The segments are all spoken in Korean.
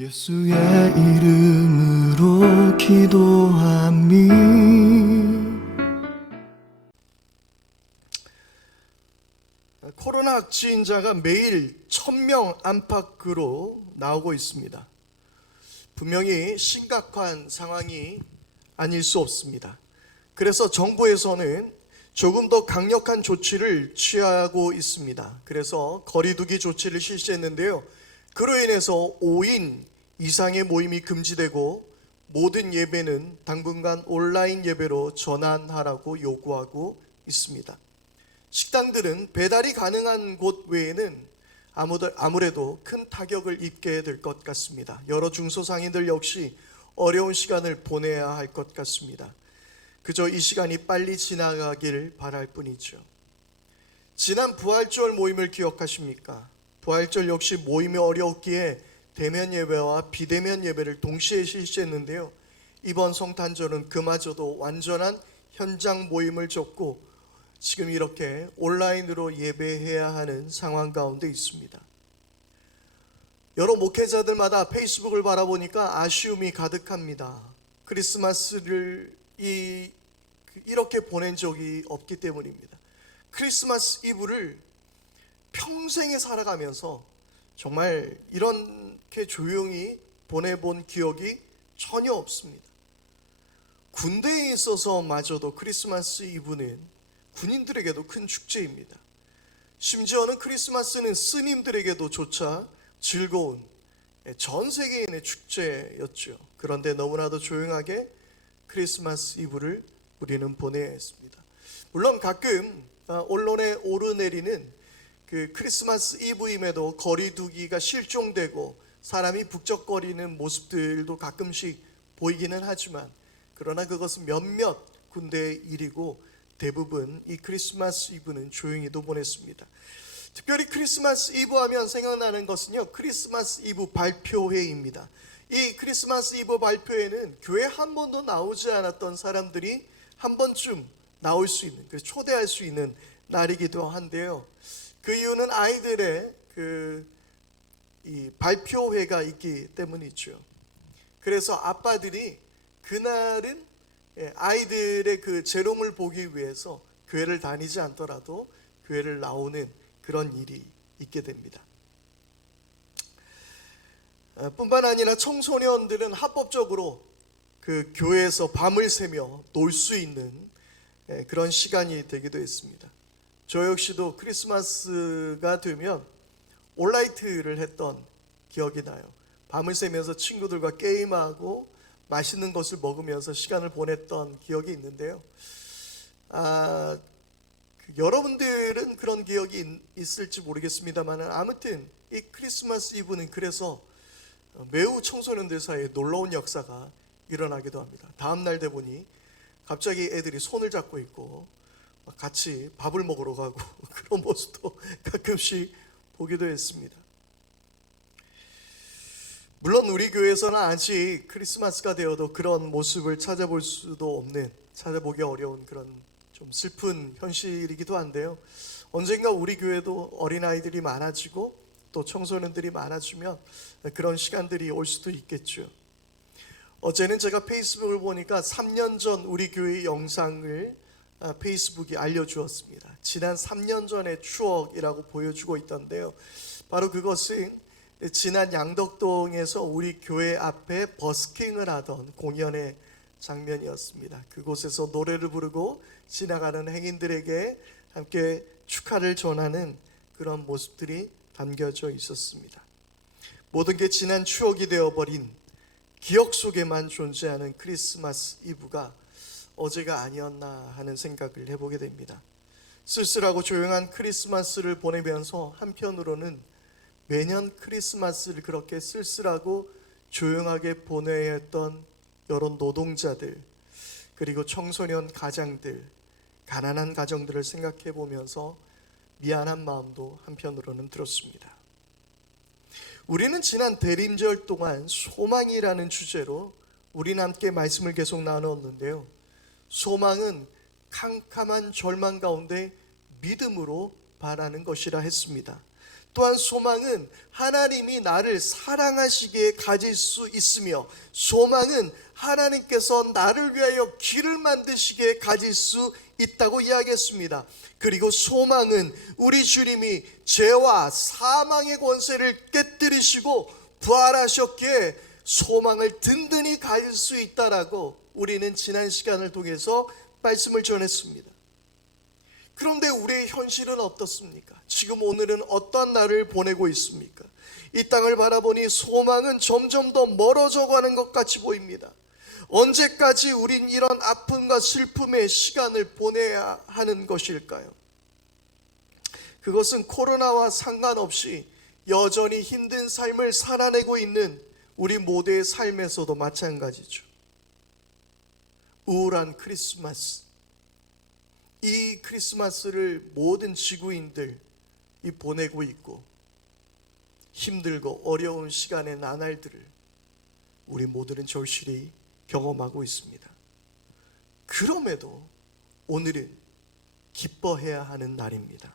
예수의 이름으로 기도함이. 코로나 확진자가 매일 1000명 안팎으로 나오고 있습니다. 분명히 심각한 상황이 아닐 수 없습니다. 그래서 정부에서는 조금 더 강력한 조치를 취하고 있습니다. 그래서 거리두기 조치를 실시했는데요. 그로 인해서 5인 이상의 모임이 금지되고 모든 예배는 당분간 온라인 예배로 전환하라고 요구하고 있습니다. 식당들은 배달이 가능한 곳 외에는 아무래도 큰 타격을 입게 될 것 같습니다. 여러 중소상인들 역시 어려운 시간을 보내야 할 것 같습니다. 그저 이 시간이 빨리 지나가길 바랄 뿐이죠. 지난 부활절 모임을 기억하십니까? 부활절 역시 모임이 어려웠기에 대면 예배와 비대면 예배를 동시에 실시했는데요. 이번 성탄절은 그마저도 완전한 현장 모임을 접고 지금 이렇게 온라인으로 예배해야 하는 상황 가운데 있습니다. 여러 목회자들마다 페이스북을 바라보니까 아쉬움이 가득합니다. 크리스마스를 이렇게 보낸 적이 없기 때문입니다. 크리스마스 이브를 평생에 살아가면서 정말 이렇게 조용히 보내본 기억이 전혀 없습니다. 군대에 있어서 마저도 크리스마스 이브는 군인들에게도 큰 축제입니다. 심지어는 크리스마스는 스님들에게도 조차 즐거운 전 세계인의 축제였죠. 그런데 너무나도 조용하게 크리스마스 이브를 우리는 보내야 했습니다. 물론 가끔 언론에 오르내리는 그 크리스마스 이브임에도 거리두기가 실종되고 사람이 북적거리는 모습들도 가끔씩 보이기는 하지만, 그러나 그것은 몇몇 군데의 일이고 대부분 이 크리스마스 이브는 조용히도 보냈습니다. 특별히 크리스마스 이브 하면 생각나는 것은요, 크리스마스 이브 발표회입니다. 이 크리스마스 이브 발표회는 교회 한 번도 나오지 않았던 사람들이 한 번쯤 나올 수 있는, 그래서 초대할 수 있는 날이기도 한데요. 그 이유는 아이들의 이 발표회가 있기 때문이죠. 그래서 아빠들이 그날은 아이들의 그 재롱을 보기 위해서 교회를 다니지 않더라도 교회를 나오는 그런 일이 있게 됩니다. 뿐만 아니라 청소년들은 합법적으로 그 교회에서 밤을 새며 놀 수 있는 그런 시간이 되기도 했습니다. 저 역시도 크리스마스가 되면 올라이트를 했던 기억이 나요. 밤을 새면서 친구들과 게임하고 맛있는 것을 먹으면서 시간을 보냈던 기억이 있는데요. 여러분들은 그런 기억이 있을지 모르겠습니다만, 아무튼 이 크리스마스 이브는 그래서 매우 청소년들 사이에 놀라운 역사가 일어나기도 합니다. 다음 날 돼 보니 갑자기 애들이 손을 잡고 있고 같이 밥을 먹으러 가고 그런 모습도 가끔씩 보기도 했습니다. 물론 우리 교회에서는 아직 크리스마스가 되어도 그런 모습을 찾아볼 수도 없는, 찾아보기 어려운 그런 좀 슬픈 현실이기도 한데요. 언젠가 우리 교회도 어린아이들이 많아지고 또 청소년들이 많아지면 그런 시간들이 올 수도 있겠죠. 어제는 제가 페이스북을 보니까 3년 전 우리 교회 영상을 페이스북이 알려주었습니다. 지난 3년 전의 추억이라고 보여주고 있던데요. 바로 그것은 지난 양덕동에서 우리 교회 앞에 버스킹을 하던 공연의 장면이었습니다. 그곳에서 노래를 부르고 지나가는 행인들에게 함께 축하를 전하는 그런 모습들이 담겨져 있었습니다. 모든 게 지난 추억이 되어버린 기억 속에만 존재하는 크리스마스 이브가 어제가 아니었나 하는 생각을 해보게 됩니다. 쓸쓸하고 조용한 크리스마스를 보내면서 한편으로는 매년 크리스마스를 그렇게 쓸쓸하고 조용하게 보내야 했던 여러 노동자들, 그리고 청소년 가장들, 가난한 가정들을 생각해 보면서 미안한 마음도 한편으로는 들었습니다. 우리는 지난 대림절 동안 소망이라는 주제로 우리는 함께 말씀을 계속 나누었는데요. 소망은 캄캄한 절망 가운데 믿음으로 바라는 것이라 했습니다. 또한 소망은 하나님이 나를 사랑하시기에 가질 수 있으며, 소망은 하나님께서 나를 위하여 길을 만드시기에 가질 수 있다고 이야기했습니다. 그리고 소망은 우리 주님이 죄와 사망의 권세를 깨뜨리시고 부활하셨기에 소망을 든든히 가질 수 있다라고 우리는 지난 시간을 통해서 말씀을 전했습니다. 그런데 우리의 현실은 어떻습니까? 지금 오늘은 어떤 날을 보내고 있습니까? 이 땅을 바라보니 소망은 점점 더 멀어져 가는 것 같이 보입니다. 언제까지 우린 이런 아픔과 슬픔의 시간을 보내야 하는 것일까요? 그것은 코로나와 상관없이 여전히 힘든 삶을 살아내고 있는 우리 모두의 삶에서도 마찬가지죠. 우울한 크리스마스, 이 크리스마스를 모든 지구인들이 보내고 있고, 힘들고 어려운 시간의 나날들을 우리 모두는 절실히 경험하고 있습니다. 그럼에도 오늘은 기뻐해야 하는 날입니다.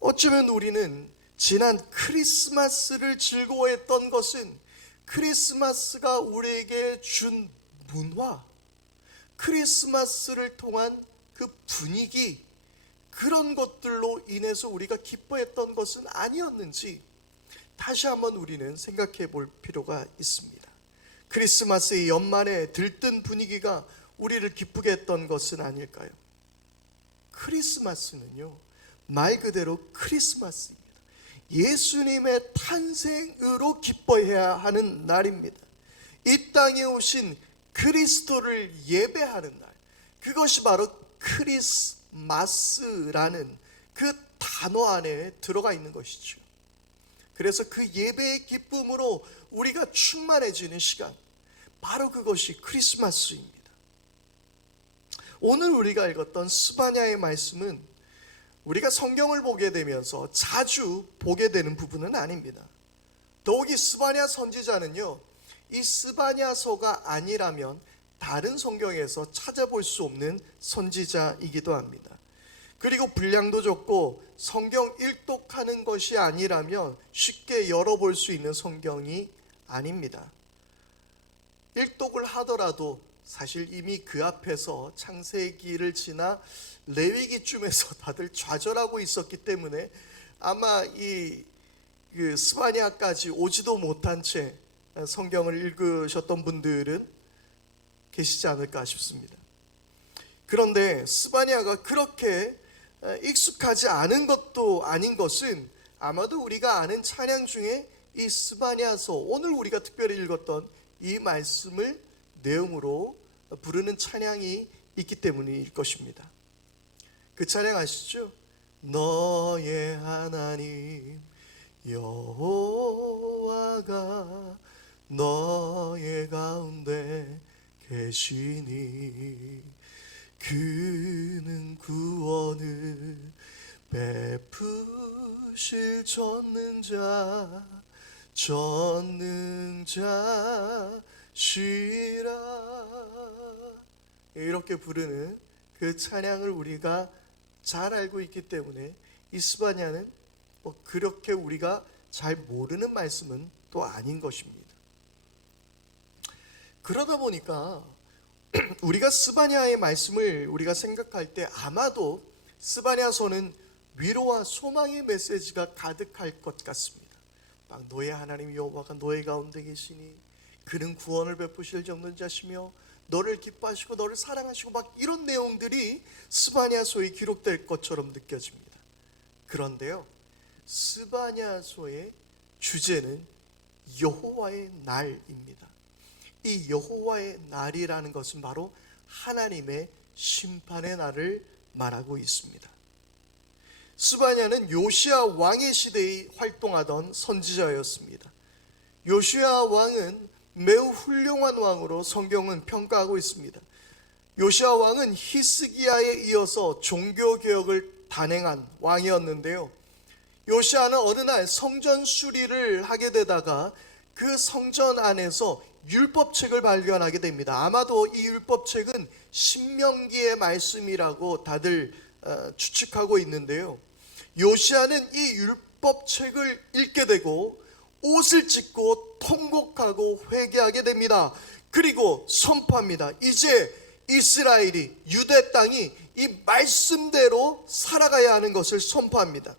어쩌면 우리는 지난 크리스마스를 즐거워했던 것은 크리스마스가 우리에게 준 문화, 크리스마스를 통한 그 분위기, 그런 것들로 인해서 우리가 기뻐했던 것은 아니었는지 다시 한번 우리는 생각해 볼 필요가 있습니다. 크리스마스의 연말에 들뜬 분위기가 우리를 기쁘게 했던 것은 아닐까요? 크리스마스는요, 말 그대로 크리스마스입니다. 예수님의 탄생으로 기뻐해야 하는 날입니다. 이 땅에 오신 그리스도를 예배하는 날, 그것이 바로 크리스마스라는 그 단어 안에 들어가 있는 것이죠. 그래서 그 예배의 기쁨으로 우리가 충만해지는 시간, 바로 그것이 크리스마스입니다. 오늘 우리가 읽었던 스바냐의 말씀은 우리가 성경을 보게 되면서 자주 보게 되는 부분은 아닙니다. 더욱이 스바냐 선지자는요, 이 스바냐서가 아니라면 다른 성경에서 찾아볼 수 없는 선지자이기도 합니다. 그리고 분량도 적고 성경 일독하는 것이 아니라면 쉽게 열어볼 수 있는 성경이 아닙니다. 일독을 하더라도 사실 이미 그 앞에서 창세기를 지나 레위기쯤에서 다들 좌절하고 있었기 때문에 아마 그 스바냐까지 오지도 못한 채 성경을 읽으셨던 분들은 계시지 않을까 싶습니다. 그런데 스바냐가 그렇게 익숙하지 않은 것도 아닌 것은 아마도 우리가 아는 찬양 중에 이 스바냐서, 오늘 우리가 특별히 읽었던 이 말씀을 내용으로 부르는 찬양이 있기 때문일 것입니다. 그 찬양 아시죠? 너의 하나님 여호와가 너의 가운데 계시니 그는 구원을 베푸실 전능자시라. 이렇게 부르는 그 찬양을 우리가 잘 알고 있기 때문에 이 스바냐는 그렇게 우리가 잘 모르는 말씀은 또 아닌 것입니다. 그러다 보니까 우리가 스바냐의 말씀을 우리가 생각할 때 아마도 스바냐서는 위로와 소망의 메시지가 가득할 것 같습니다. 막 너의 하나님 여호와가 너의 가운데 계시니 그는 구원을 베푸실 전능자시며 너를 기뻐하시고 너를 사랑하시고, 막 이런 내용들이 스바냐서에 기록될 것처럼 느껴집니다. 그런데요, 스바냐서의 주제는 여호와의 날입니다. 이 여호와의 날이라는 것은 바로 하나님의 심판의 날을 말하고 있습니다. 스바냐는 요시야 왕의 시대에 활동하던 선지자였습니다. 요시야 왕은 매우 훌륭한 왕으로 성경은 평가하고 있습니다. 요시야 왕은 히스기야에 이어서 종교개혁을 단행한 왕이었는데요, 요시야는 어느 날 성전 수리를 하게 되다가 그 성전 안에서 율법책을 발견하게 됩니다. 아마도 이 율법책은 신명기의 말씀이라고 다들 추측하고 있는데요, 요시야는 이 율법책을 읽게 되고 옷을 찢고 통곡하고 회개하게 됩니다. 그리고 선포합니다. 이제 이스라엘이, 유대 땅이 이 말씀대로 살아가야 하는 것을 선포합니다.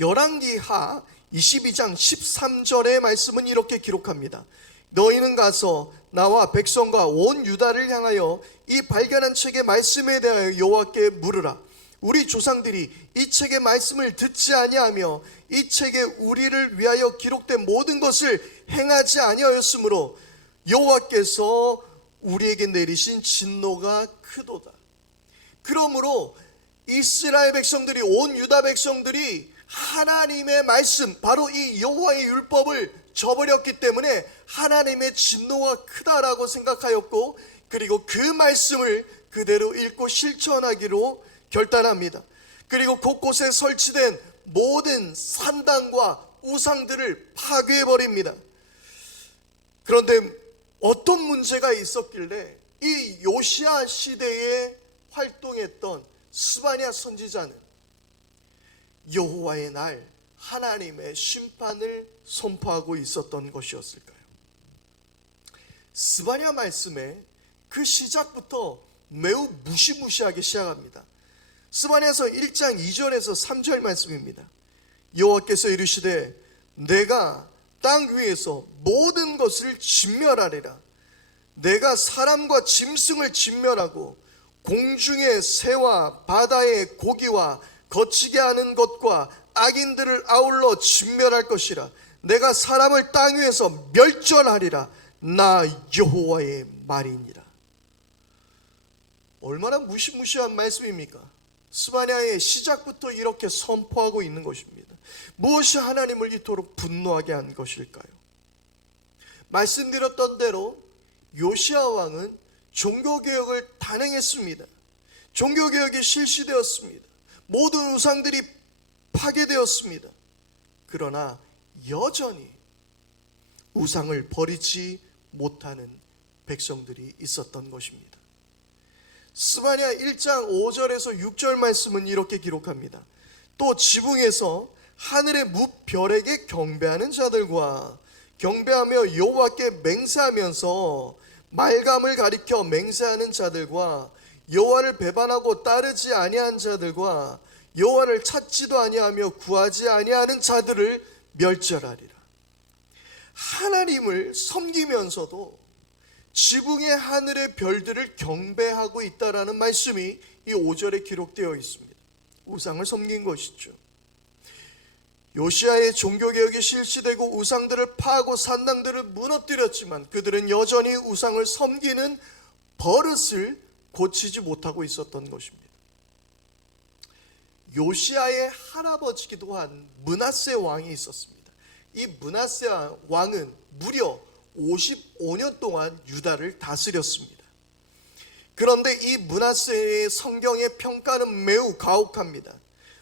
열왕기하 22장 13절의 말씀은 이렇게 기록합니다. 너희는 가서 나와 백성과 온 유다를 향하여 이 발견한 책의 말씀에 대하여 여호와께 물으라. 우리 조상들이 이 책의 말씀을 듣지 아니하며 이 책에 우리를 위하여 기록된 모든 것을 행하지 아니하였으므로 여호와께서 우리에게 내리신 진노가 크도다. 그러므로 이스라엘 백성들이, 온 유다 백성들이 하나님의 말씀, 바로 이 여호와의 율법을 저버렸기 때문에 하나님의 진노가 크다라고 생각하였고, 그리고 그 말씀을 그대로 읽고 실천하기로 결단합니다. 그리고 곳곳에 설치된 모든 산당과 우상들을 파괴해버립니다. 그런데 어떤 문제가 있었길래 이 요시야 시대에 활동했던 스바냐 선지자는 여호와의 날 하나님의 심판을 선포하고 있었던 것이었을까요? 스바냐 말씀에 그 시작부터 매우 무시무시하게 시작합니다. 스바냐서 1장 2절에서 3절 말씀입니다. 여호와께서 이르시되 내가 땅 위에서 모든 것을 진멸하리라. 내가 사람과 짐승을 진멸하고 공중의 새와 바다의 고기와 거치게 하는 것과 악인들을 아울러 진멸할 것이라. 내가 사람을 땅 위에서 멸절하리라. 나 여호와의 말이니라. 얼마나 무시무시한 말씀입니까? 스바냐의 시작부터 이렇게 선포하고 있는 것입니다. 무엇이 하나님을 이토록 분노하게 한 것일까요? 말씀드렸던 대로 요시야 왕은 종교개혁을 단행했습니다. 종교개혁이 실시되었습니다. 모든 우상들이 파괴되었습니다. 그러나 여전히 우상을 버리지 못하는 백성들이 있었던 것입니다. 스바냐 1장 5절에서 6절 말씀은 이렇게 기록합니다. 또 지붕에서 하늘의 무별에게 경배하는 자들과 경배하며 여호와께 맹세하면서 말감을 가리켜 맹세하는 자들과 여호와를 배반하고 따르지 아니한 자들과 여호와를 찾지도 아니하며 구하지 아니하는 자들을 멸절하리라. 하나님을 섬기면서도 지붕의 하늘의 별들을 경배하고 있다라는 말씀이 이 5절에 기록되어 있습니다. 우상을 섬긴 것이죠. 요시야의 종교개혁이 실시되고 우상들을 파하고 산당들을 무너뜨렸지만 그들은 여전히 우상을 섬기는 버릇을 고치지 못하고 있었던 것입니다. 요시야의 할아버지기도 한 므낫세 왕이 있었습니다. 이 므낫세 왕은 무려 55년 동안 유다를 다스렸습니다. 그런데 이 므낫세의 성경의 평가는 매우 가혹합니다.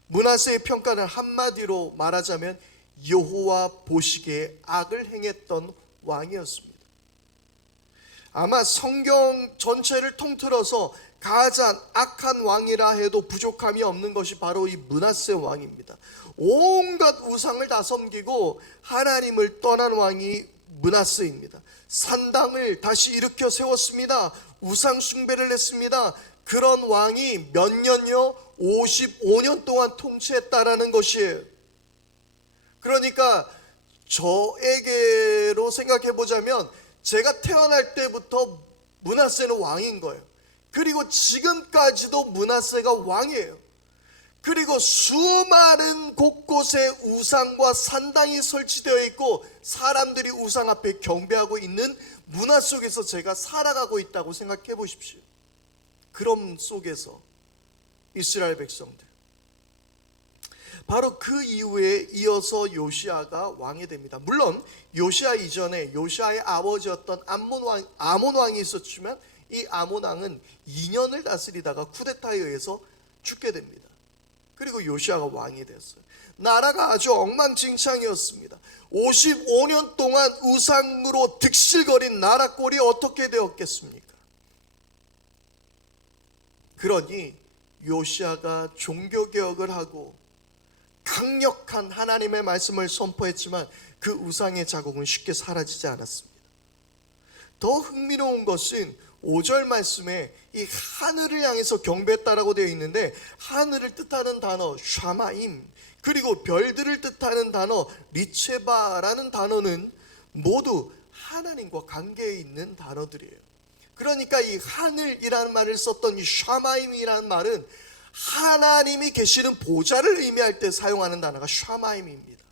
므낫세의 평가는 한마디로 말하자면 여호와 보시기에 악을 행했던 왕이었습니다. 아마 성경 전체를 통틀어서 가장 악한 왕이라 해도 부족함이 없는 것이 바로 이 므낫세 왕입니다. 온갖 우상을 다 섬기고 하나님을 떠난 왕이 므낫세입니다. 산당을 다시 일으켜 세웠습니다. 우상 숭배를 했습니다. 그런 왕이 몇 년요? 55년 동안 통치했다라는 것이에요. 그러니까 저에게로 생각해 보자면 제가 태어날 때부터 므낫세는 왕인 거예요. 그리고 지금까지도 므낫세가 왕이에요. 그리고 수많은 곳곳에 우상과 산당이 설치되어 있고 사람들이 우상 앞에 경배하고 있는 문화 속에서 제가 살아가고 있다고 생각해 보십시오. 그럼 속에서 이스라엘 백성들, 바로 그 이후에 이어서 요시야가 왕이 됩니다. 물론 요시야 이전에 요시야의 아버지였던 아몬 왕이 있었지만 이 아몬 왕은 2년을 다스리다가 쿠데타에 의해서 죽게 됩니다. 그리고 요시야가 왕이 됐어요. 나라가 아주 엉망진창이었습니다. 55년 동안 우상으로 득실거린 나라 꼴이 어떻게 되었겠습니까? 그러니 요시야가 종교개혁을 하고 강력한 하나님의 말씀을 선포했지만 그 우상의 자국은 쉽게 사라지지 않았습니다. 더 흥미로운 것은 5절 말씀에 이 하늘을 향해서 경배했다라고 되어 있는데, 하늘을 뜻하는 단어 샤마임, 그리고 별들을 뜻하는 단어 리체바라는 단어는 모두 하나님과 관계에 있는 단어들이에요. 그러니까 이 하늘이라는 말을 썼던 이 샤마임이라는 말은 하나님이 계시는 보좌를 의미할 때 사용하는 단어가 샤마임입니다.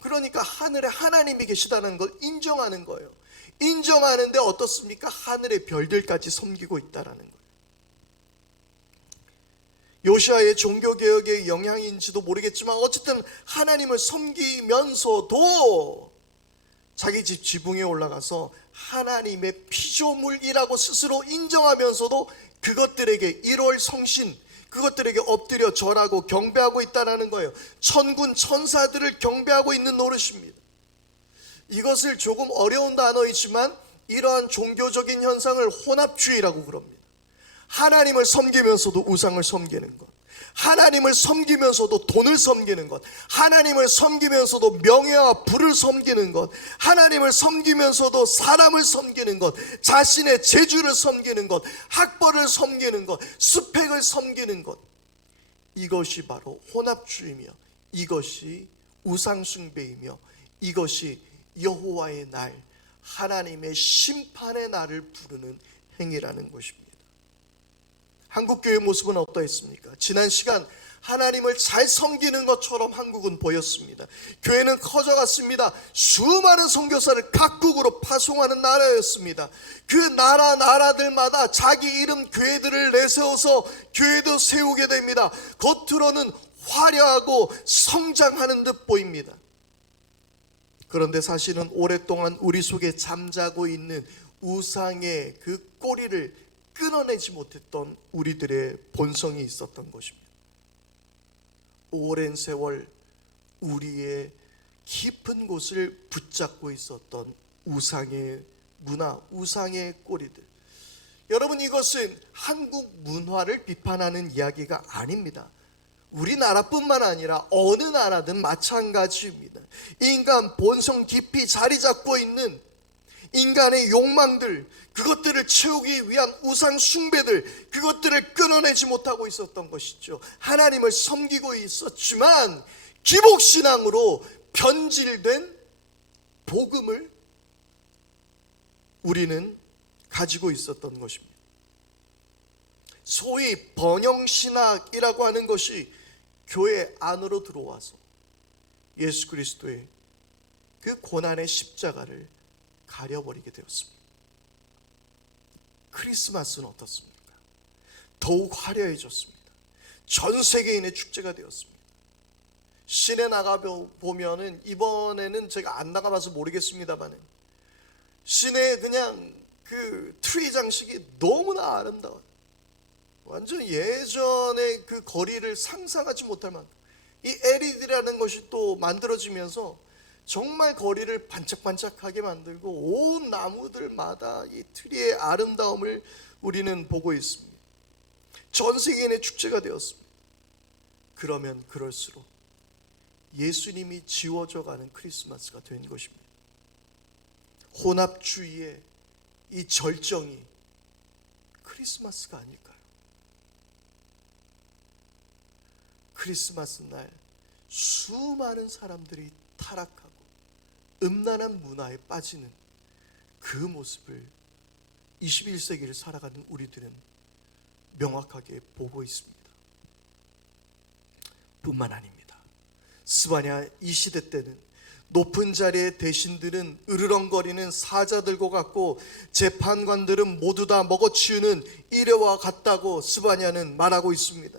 그러니까 하늘에 하나님이 계시다는 걸 인정하는 거예요. 인정하는데 어떻습니까? 하늘의 별들까지 섬기고 있다라는 거예요. 요시아의 종교개혁의 영향인지도 모르겠지만 어쨌든 하나님을 섬기면서도 자기 집 지붕에 올라가서 하나님의 피조물이라고 스스로 인정하면서도 그것들에게 1월 성신, 그것들에게 엎드려 절하고 경배하고 있다는 거예요. 천군 천사들을 경배하고 있는 노릇입니다. 이것을 조금 어려운 단어이지만 이러한 종교적인 현상을 혼합주의라고 그럽니다. 하나님을 섬기면서도 우상을 섬기는 것, 하나님을 섬기면서도 돈을 섬기는 것, 하나님을 섬기면서도 명예와 부를 섬기는 것, 하나님을 섬기면서도 사람을 섬기는 것, 자신의 재주를 섬기는 것, 학벌을 섬기는 것, 스펙을 섬기는 것, 이것이 바로 혼합주의며 이것이 우상숭배이며 이것이 여호와의 날, 하나님의 심판의 날을 부르는 행위라는 것입니다. 한국교회의 모습은 어떠했습니까? 지난 시간 하나님을 잘 섬기는 것처럼 한국은 보였습니다. 교회는 커져갔습니다. 수많은 선교사를 각국으로 파송하는 나라였습니다. 그 나라들마다 자기 이름 교회들을 내세워서 교회도 세우게 됩니다. 겉으로는 화려하고 성장하는 듯 보입니다. 그런데 사실은 오랫동안 우리 속에 잠자고 있는 우상의 그 꼬리를 끊어내지 못했던 우리들의 본성이 있었던 것입니다. 오랜 세월 우리의 깊은 곳을 붙잡고 있었던 우상의 문화, 우상의 꼬리들. 여러분, 이것은 한국 문화를 비판하는 이야기가 아닙니다. 우리나라뿐만 아니라 어느 나라든 마찬가지입니다. 인간 본성 깊이 자리 잡고 있는 인간의 욕망들, 그것들을 채우기 위한 우상 숭배들, 그것들을 끊어내지 못하고 있었던 것이죠. 하나님을 섬기고 있었지만 기복신앙으로 변질된 복음을 우리는 가지고 있었던 것입니다. 소위 번영신학이라고 하는 것이 교회 안으로 들어와서 예수 그리스도의 그 고난의 십자가를 가려버리게 되었습니다. 크리스마스는 어떻습니까? 더욱 화려해졌습니다. 전 세계인의 축제가 되었습니다. 시내 나가보면은, 이번에는 제가 안 나가봐서 모르겠습니다만, 시내에 그냥 그 트리 장식이 너무나 아름다워요. 완전 예전의 그 거리를 상상하지 못할 만큼 이 LED라는 것이 또 만들어지면서 정말 거리를 반짝반짝하게 만들고 온 나무들마다 이 트리의 아름다움을 우리는 보고 있습니다. 전 세계인의 축제가 되었습니다. 그러면 그럴수록 예수님이 지워져가는 크리스마스가 된 것입니다. 혼합주의의 이 절정이 크리스마스가 아닐까요? 크리스마스 날 수많은 사람들이 타락하고 음란한 문화에 빠지는 그 모습을 21세기를 살아가는 우리들은 명확하게 보고 있습니다. 뿐만 아닙니다. 스바냐 이 시대 때는 높은 자리의 대신들은 으르렁거리는 사자들과 같고 재판관들은 모두 다 먹어치우는 이래와 같다고 스바냐는 말하고 있습니다.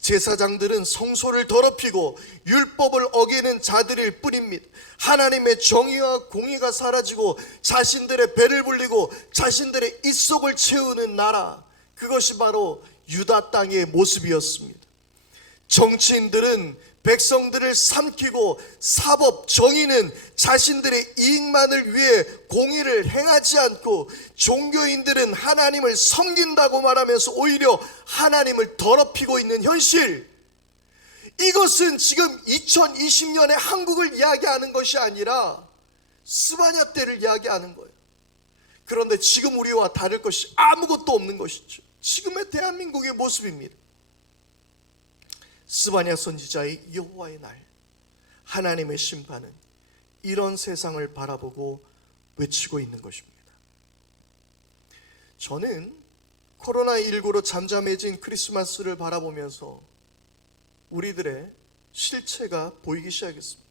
제사장들은 성소를 더럽히고 율법을 어기는 자들일 뿐입니다. 하나님의 정의와 공의가 사라지고 자신들의 배를 불리고 자신들의 입속을 채우는 나라, 그것이 바로 유다 땅의 모습이었습니다. 정치인들은 백성들을 삼키고 사법 정의는 자신들의 이익만을 위해 공의를 행하지 않고, 종교인들은 하나님을 섬긴다고 말하면서 오히려 하나님을 더럽히고 있는 현실, 이것은 지금 2020년의 한국을 이야기하는 것이 아니라 스바냐 때를 이야기하는 거예요. 그런데 지금 우리와 다를 것이 아무것도 없는 것이죠. 지금의 대한민국의 모습입니다. 스바냐 선지자의 여호와의 날, 하나님의 심판은 이런 세상을 바라보고 외치고 있는 것입니다. 저는 코로나19로 잠잠해진 크리스마스를 바라보면서 우리들의 실체가 보이기 시작했습니다.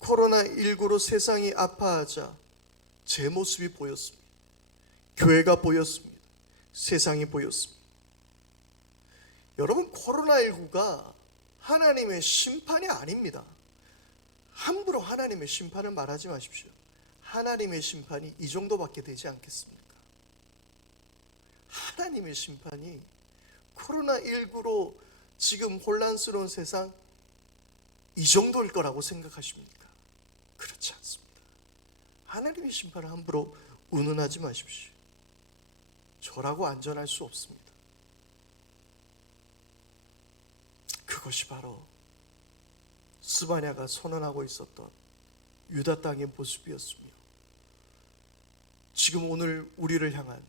코로나19로 세상이 아파하자 제 모습이 보였습니다. 교회가 보였습니다. 세상이 보였습니다. 여러분, 코로나19가 하나님의 심판이 아닙니다. 함부로 하나님의 심판을 말하지 마십시오. 하나님의 심판이 이 정도밖에 되지 않겠습니까? 하나님의 심판이 코로나19로 지금 혼란스러운 세상 이 정도일 거라고 생각하십니까? 그렇지 않습니다. 하나님의 심판을 함부로 운운하지 마십시오. 저라고 안전할 수 없습니다. 그것이 바로 스바냐가 선언하고 있었던 유다 땅의 모습이었으며 지금 오늘 우리를 향한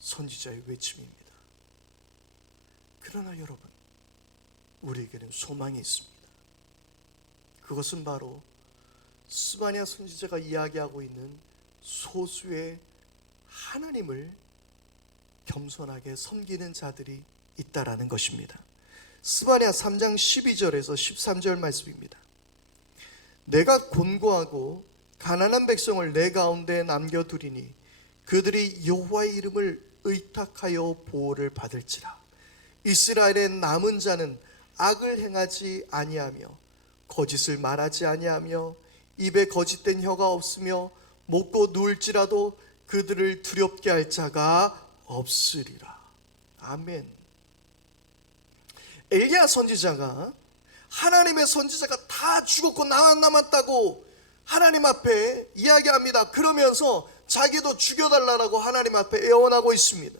선지자의 외침입니다. 그러나 여러분, 우리에게는 소망이 있습니다. 그것은 바로 스바냐 선지자가 이야기하고 있는 소수의 하나님을 겸손하게 섬기는 자들이 있다라는 것입니다. 스바냐 3장 12절에서 13절 말씀입니다. 내가 곤고하고 가난한 백성을 내 가운데 남겨두리니 그들이 여호와의 이름을 의탁하여 보호를 받을지라. 이스라엘의 남은 자는 악을 행하지 아니하며 거짓을 말하지 아니하며 입에 거짓된 혀가 없으며 먹고 누울지라도 그들을 두렵게 할 자가 없으리라. 아멘. 엘리야 선지자가 하나님의 선지자가 다 죽었고 나만 남았다고 하나님 앞에 이야기합니다. 그러면서 자기도 죽여달라고 하나님 앞에 애원하고 있습니다.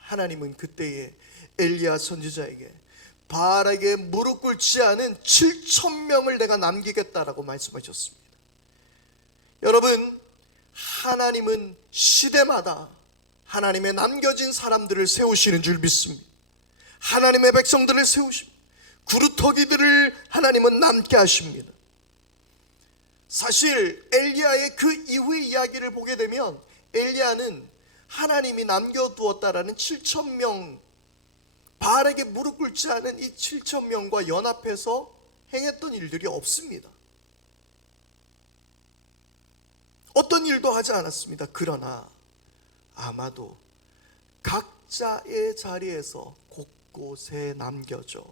하나님은 그때에 엘리야 선지자에게 바알에게 무릎 꿇지 않은 7,000명을 내가 남기겠다라고 말씀하셨습니다. 여러분, 하나님은 시대마다 하나님의 남겨진 사람들을 세우시는 줄 믿습니다. 하나님의 백성들을 세우십니다. 구루터기들을 하나님은 남게 하십니다. 사실 엘리야의 그 이후의 이야기를 보게 되면 엘리야는 하나님이 남겨두었다라는 7,000명, 바알에게 무릎 꿇지 않은 이 7,000명과 연합해서 행했던 일들이 없습니다. 어떤 일도 하지 않았습니다. 그러나 아마도 각자의 자리에서 곳곳에 남겨져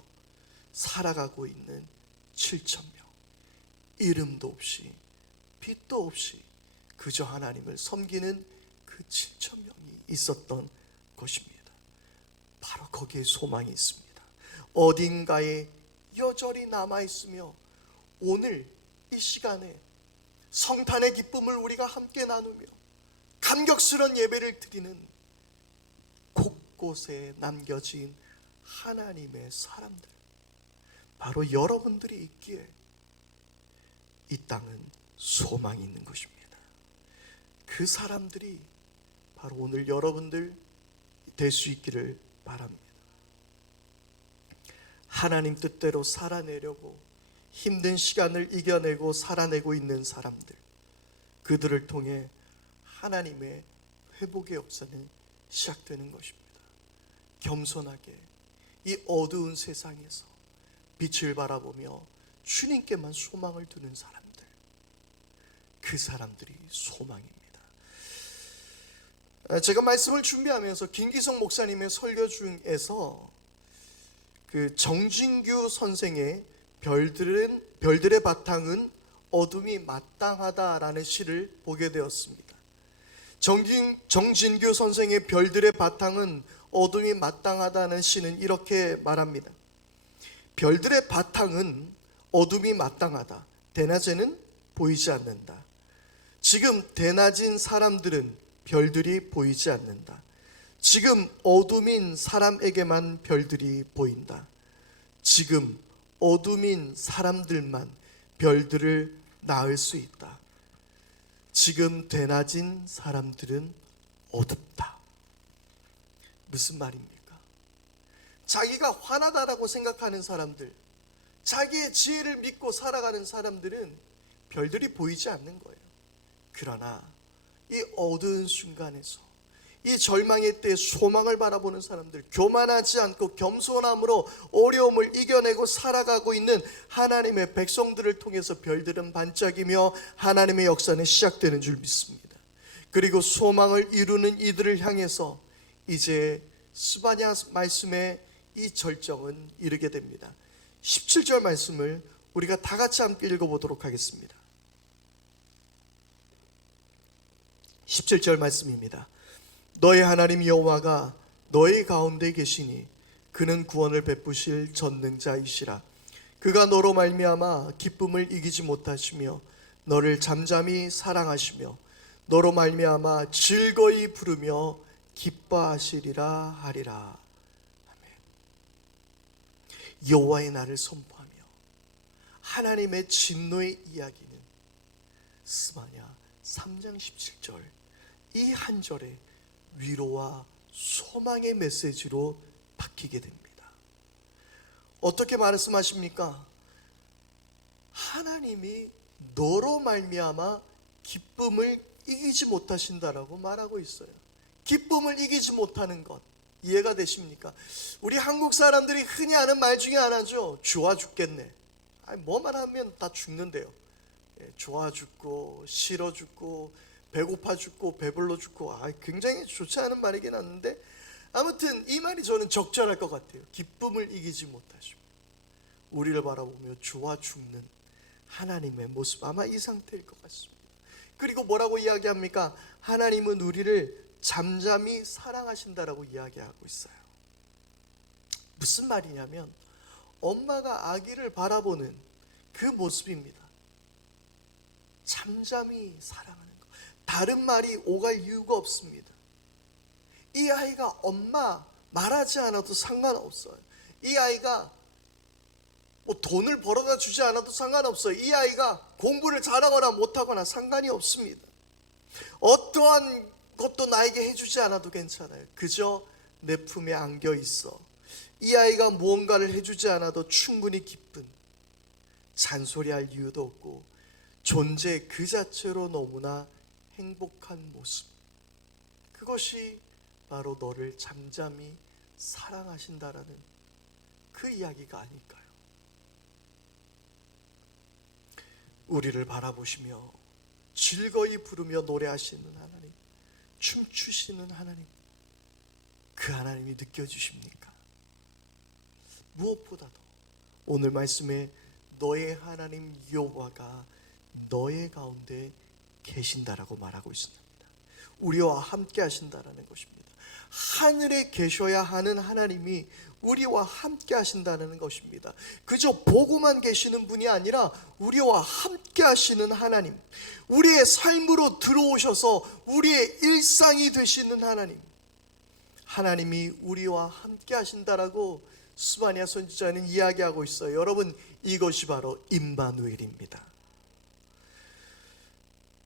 살아가고 있는 7,000명, 이름도 없이 빛도 없이 그저 하나님을 섬기는 그 7,000명이 있었던 것입니다. 바로 거기에 소망이 있습니다. 어딘가에 여전히 남아있으며 오늘 이 시간에 성탄의 기쁨을 우리가 함께 나누며 감격스러운 예배를 드리는 곳곳에 남겨진 하나님의 사람들, 바로 여러분들이 있기에 이 땅은 소망이 있는 것입니다. 그 사람들이 바로 오늘 여러분들 될 수 있기를 바랍니다. 하나님 뜻대로 살아내려고 힘든 시간을 이겨내고 살아내고 있는 사람들, 그들을 통해 하나님의 회복의 역사는 시작되는 것입니다. 겸손하게 이 어두운 세상에서 빛을 바라보며 주님께만 소망을 두는 사람들, 그 사람들이 소망입니다. 제가 말씀을 준비하면서 김기성 목사님의 설교 중에서 그 정진규 선생의 별들의 바탕은 어둠이 마땅하다라는 시를 보게 되었습니다. 정진규 선생의 별들의 바탕은 어둠이 마땅하다는 시는 이렇게 말합니다. 별들의 바탕은 어둠이 마땅하다. 대낮에는 보이지 않는다. 지금 대낮인 사람들은 별들이 보이지 않는다. 지금 어둠인 사람에게만 별들이 보인다. 지금 어둠인 사람들만 별들을 낳을 수 있다. 지금 대낮인 사람들은 어둡다. 무슨 말입니까? 자기가 환하다라고 생각하는 사람들, 자기의 지혜를 믿고 살아가는 사람들은 별들이 보이지 않는 거예요. 그러나 이 어두운 순간에서, 이 절망의 때에 소망을 바라보는 사람들, 교만하지 않고 겸손함으로 어려움을 이겨내고 살아가고 있는 하나님의 백성들을 통해서 별들은 반짝이며 하나님의 역사는 시작되는 줄 믿습니다. 그리고 소망을 이루는 이들을 향해서 이제 스바냐 말씀의 이 절정은 이르게 됩니다. 17절 말씀을 우리가 다 같이 함께 읽어보도록 하겠습니다. 17절 말씀입니다. 너의 하나님 여호와가 너의 가운데 계시니 그는 구원을 베푸실 전능자이시라. 그가 너로 말미암아 기쁨을 이기지 못하시며 너를 잠잠히 사랑하시며 너로 말미암아 즐거이 부르며 기뻐하시리라 하리라. 아멘. 여호와의 날을 선포하며 하나님의 진노의 이야기는 스바냐 3장 17절 이 한 절에 위로와 소망의 메시지로 바뀌게 됩니다. 어떻게 말씀하십니까? 하나님이 너로 말미암아 기쁨을 이기지 못하신다라고 말하고 있어요. 기쁨을 이기지 못하는 것 이해가 되십니까? 우리 한국 사람들이 흔히 하는 말 중에 하나죠. 좋아 죽겠네. 아니, 뭐만 하면 다 죽는데요. 좋아 죽고 싫어 죽고 배고파 죽고 배불러 죽고, 굉장히 좋지 않은 말이긴 한데 아무튼 이 말이 저는 적절할 것 같아요. 기쁨을 이기지 못하시고 우리를 바라보며 좋아 죽는 하나님의 모습, 아마 이 상태일 것 같습니다. 그리고 뭐라고 이야기합니까? 하나님은 우리를 잠잠히 사랑하신다라고 이야기하고 있어요. 무슨 말이냐면 엄마가 아기를 바라보는 그 모습입니다. 잠잠히 사랑하는 것. 다른 말이 오갈 이유가 없습니다. 이 아이가 엄마 말하지 않아도 상관없어요. 이 아이가 뭐 돈을 벌어다 주지 않아도 상관없어요. 이 아이가 공부를 잘하거나 못하거나 상관이 없습니다. 어떠한 것도 나에게 해주지 않아도 괜찮아요. 그저 내 품에 안겨 있어. 이 아이가 무언가를 해주지 않아도 충분히 기쁜, 잔소리할 이유도 없고 존재 그 자체로 너무나 행복한 모습, 그것이 바로 너를 잠잠히 사랑하신다라는 그 이야기가 아닐까요? 우리를 바라보시며 즐거이 부르며 노래하시는 하나님, 춤추시는 하나님, 그 하나님이 느껴지십니까? 무엇보다도 오늘 말씀에 너의 하나님 여호와가 너의 가운데 계신다라고 말하고 있습니다. 우리와 함께 하신다라는 것입니다. 하늘에 계셔야 하는 하나님이 우리와 함께 하신다는 것입니다. 그저 보고만 계시는 분이 아니라 우리와 함께 하시는 하나님, 우리의 삶으로 들어오셔서 우리의 일상이 되시는 하나님, 하나님이 우리와 함께 하신다라고 스바냐 선지자는 이야기하고 있어요. 여러분, 이것이 바로 임마누엘입니다.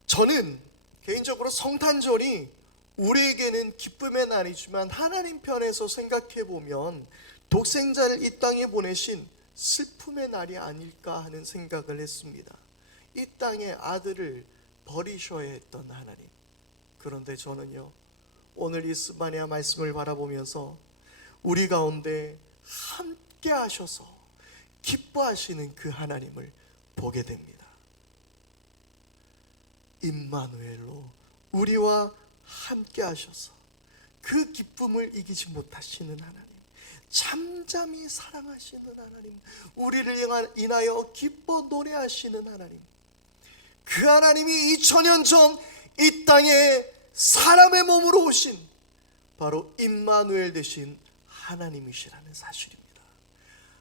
저는 개인적으로 성탄절이 우리에게는 기쁨의 날이지만 하나님 편에서 생각해 보면 독생자를 이 땅에 보내신 슬픔의 날이 아닐까 하는 생각을 했습니다. 이 땅에 아들을 버리셔야 했던 하나님. 그런데 저는요, 오늘 이 스바냐 말씀을 바라보면서 우리 가운데 함께 하셔서 기뻐하시는 그 하나님을 보게 됩니다. 임마누엘로 우리와 함께 하셔서 그 기쁨을 이기지 못하시는 하나님, 잠잠히 사랑하시는 하나님, 우리를 인하여 기뻐 노래하시는 하나님, 그 하나님이 2000년 전 이 땅에 사람의 몸으로 오신 바로 임마누엘 되신 하나님이시라는 사실입니다.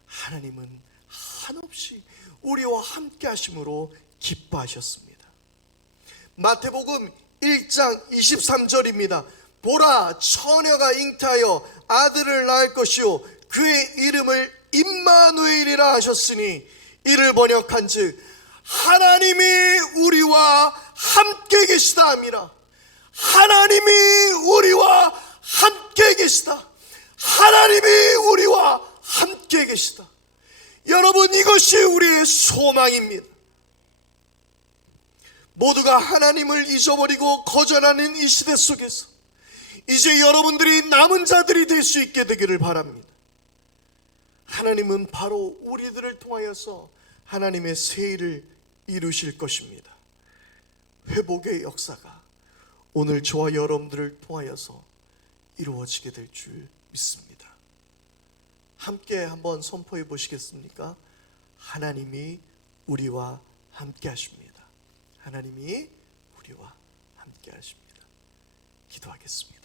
하나님은 한없이 우리와 함께 하심으로 기뻐하셨습니다. 마태복음 1장 23절입니다. 보라, 처녀가 잉태하여 아들을 낳을 것이요 그의 이름을 임마누엘이라 하셨으니 이를 번역한즉 하나님이 우리와 함께 계시다 함이라. 하나님이 우리와 함께 계시다. 하나님이 우리와 함께 계시다. 여러분, 이것이 우리의 소망입니다. 모두가 하나님을 잊어버리고 거절하는 이 시대 속에서 이제 여러분들이 남은 자들이 될 수 있게 되기를 바랍니다. 하나님은 바로 우리들을 통하여서 하나님의 새 일을 이루실 것입니다. 회복의 역사가 오늘 저와 여러분들을 통하여서 이루어지게 될 줄 믿습니다. 함께 한번 선포해 보시겠습니까? 하나님이 우리와 함께 하십니다. 하나님이 우리와 함께 하십니다. 기도하겠습니다.